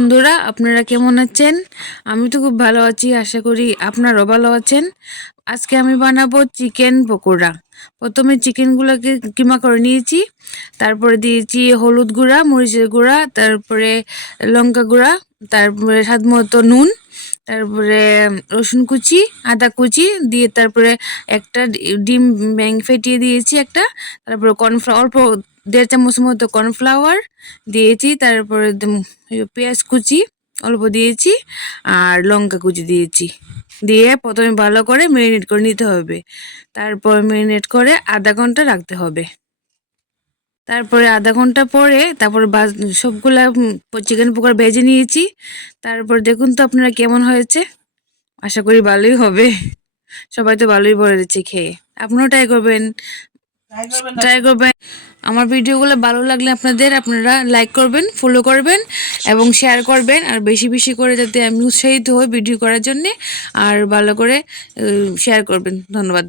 বন্ধুরা আপনারা কেমন আছেন? আমি তো খুব ভালো আছি, আশা করি আপনারাও ভালো আছেন। আজকে আমি বানাবো চিকেন পকোড়া। প্রথমে চিকেনগুলোকে কিমা করে নিয়েছি, তারপরে দিয়েছি হলুদ গুঁড়া, মরিচের গুঁড়া, তারপরে লঙ্কা গুঁড়া, তারপরে স্বাদ মতো নুন, তারপরে রসুন কুচি, আদা কুচি দিয়ে তারপরে একটা ডিম ফেটিয়ে দিয়েছি একটা, তারপরে কর্নফ্লাওয়ার অল্প 1.5 চামচ মতো কর্নফ্লাওয়ার দিয়েছি, তারপরে পেঁয়াজ কুচি অল্প দিয়েছি আর লঙ্কা কুচি দিয়েছি। দিয়ে প্রথমে ভালো করে ম্যারিনেট করে নিতে হবে, তারপর ম্যারিনেট করে আধা ঘন্টা রাখতে হবে। তারপরে আধা ঘন্টা পরে তারপর সবগুলা চিকেন পকোড়া ভেজে নিয়েছি। তারপর দেখুন তো আপনারা কেমন হয়েছে, আশা করি ভালোই হবে। সবাই তো ভালোই বলেছে খেয়ে, আপনারাও ট্রাই করবেন। আমার ভিডিওগুলো ভালো লাগলে আপনারা লাইক করবেন, ফলো করবেন এবং শেয়ার করবেন, আর বেশি বেশি করে যাতে আমি উৎসাহিত হই ভিডিও করার জন্যে, আর ভালো করে শেয়ার করবেন। ধন্যবাদ।